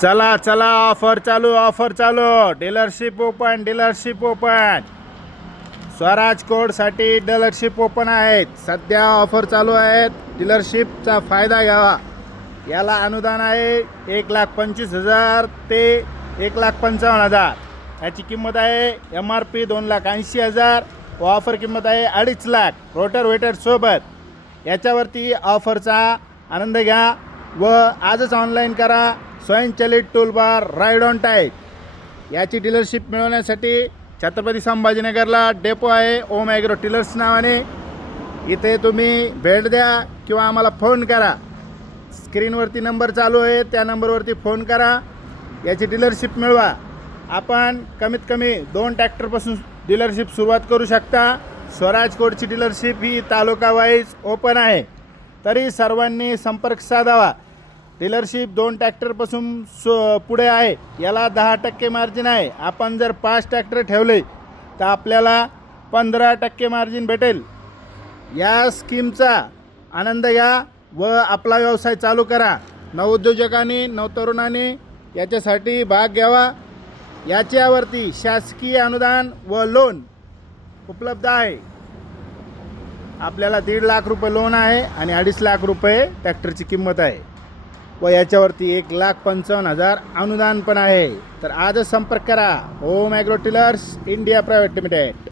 चला चला, ऑफर चालू डीलरशिप ओपन स्वराज कोडसाठी डीलरशिप ओपन आहेत. सध्या ऑफर चालू आहेत. डीलरशिपचा फायदा घ्यावा. याला अनुदान आहे 1,25,000 ते 1,55,000. याची किंमत आहे MRP 2,80,000 व ऑफर किंमत आहे 2.5 लाख रोटर सोबत. याच्यावरती ऑफरचा आनंद घ्या व आजच ऑनलाईन करा. स्वयंचलित टूलबार राईड ऑन टाईप. याची डीलरशिप मिळवण्यासाठी छत्रपती संभाजीनगरला डेपो आहे ओम ॲग्रो टिलर्स नावाने. इथे तुम्ही भेट द्या किंवा आम्हाला फोन करा. स्क्रीनवरती नंबर चालू आहे, त्या नंबरवरती फोन करा. याची डीलरशिप मिळवा. आपण कमीत कमी 2 ट्रॅक्टरपासून डीलरशिप सुरुवात करू शकता. स्वराज कोडची डीलरशिप ही तालुका वाईज ओपन आहे, तरी सर्वांनी संपर्क साधावा. डीलरशिप 2 ट्रॅक्टरपासून पुढे आहे. याला 10% मार्जिन आहे. आपण जर 5 ट्रॅक्टर ठेवले तर आपल्याला 15% मार्जिन भेटेल. या स्कीमचा आनंद घ्या व आपला व्यवसाय चालू करा. नवउद्योजकांनी नवतरुणांनी याच्यासाठी भाग घ्यावा. याच्यावरती शासकीय अनुदान व लोन उपलब्ध आहे. आपल्याला 1.5 लाख रुपये लोन आहे आणि 2.5 लाख रुपये ट्रॅक्टरची किंमत आहे व याच्यावरती 1,55,000 अनुदान पण आहे. तर आजच संपर्क करा. Om agro tillers India private limited.